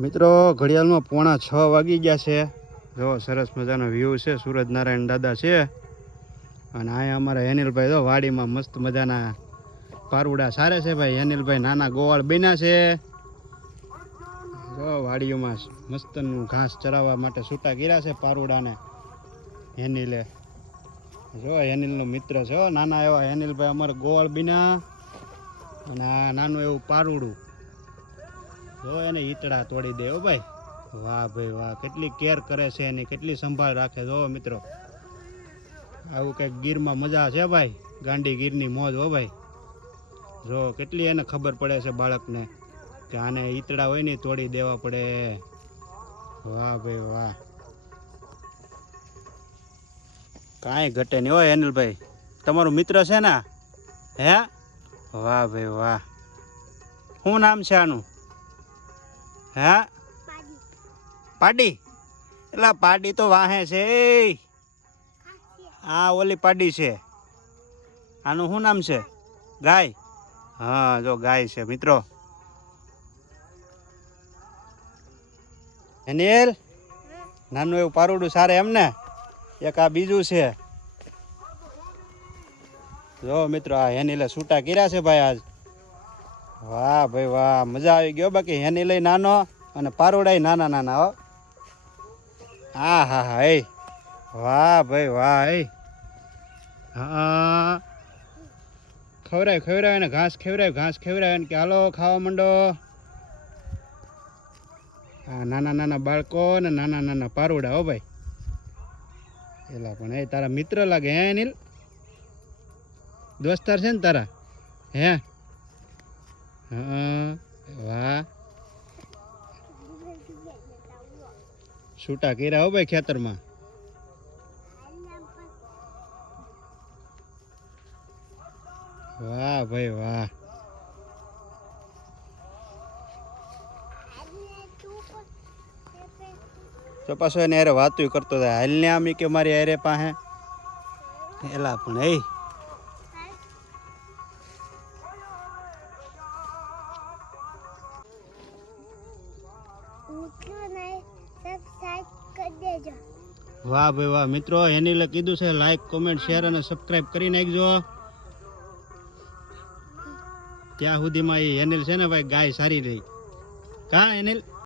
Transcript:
મિત્રો ઘડિયાળમાં 5:45 વાગી ગયા છે. જો સરસ મજાનો વ્યૂ છે, સૂરજનારાયણ દાદા છે. અને અહીંયા અમારા હેનિલભાઈ જો વાડીમાં મસ્ત મજાના પારુડા સારે છે ભાઈ. હેનિલભાઈ નાના ગોવાળ બન્યા છે. જો વાડીઓમાં મસ્તનું ઘાસ ચરાવવા માટે છૂટા કર્યા છે પારુડાને હેનિલે. જો હેનિલનો મિત્ર છે નાના એવા હેનિલભાઈ અમારે ગોવાળ બન્યા. અને આ નાનું એવું પારુડું જો એને ઈતડા તોડી દે ભાઈ. વાહ ભાઈ વાહ, કેટલી કેર કરે છે એની, કેટલી સંભાળ રાખે. જો મિત્રો આવું કંઈક ગીરમાં મજા છે ભાઈ, ગાંડી ગીરની મોજ હો ભાઈ. જો કેટલી એને ખબર પડે છે બાળકને કે આને ઈતડા હોય ને તોડી દેવા પડે. વાહ ભાઈ વાહ, કાંઈ ઘટે નહીં હોય અનિલભાઈ. તમારું મિત્ર છે ને હે? વાહ ભાઈ વાહ. શું નામ છે આનું? હે પાડી? એટલે પાડી તો વાહે છે. હા ઓલી પાડી છે. આનું શું નામ છે? ગાય. હા જો ગાય છે મિત્રો. અનિલ નાનું એવું પારુડું સારે એમને. એક આ બીજું છે. જો મિત્રો આ હેનીલે છૂટા કર્યા છે ભાઈ આજ. વાહ ભાઈ વાહ, મજા આવી ગયો. બાકી હેનીલે નાનો અને પારુડા નાના નાના હો. હા હા હા એ વાહ ભાઈ વાહ એ. હા ખવડાય ને ઘાસ ખવડાય ને કે હાલો ખાવા માંડો. હા નાના નાના બાળકો ને નાના નાના પારુડા હો ભાઈ. એલા પણ એ તારા મિત્ર લાગે હે અનિલ? દોસ્તાર છે ને તારા હે? હા વાહ, છૂટા કર્યા હો ભાઈ ખેતરમાં. વાહ ભાઈ વાહ. તો પાછો એને અરે વાતું કરતો હતા, હાલને આમ કે મારી અરે પાસે. એલા પણ એ વાહ ભાઈ વાહ. મિત્રો હેનીલે કીધું છે લાઈક કોમેન્ટ શેર અને સબસ્ક્રાઇબ કરી નાખજો. ત્યાં સુધીમાં એ હેનિલ છે ને ભાઈ ગાય સારી રહી. કા હેનિલ?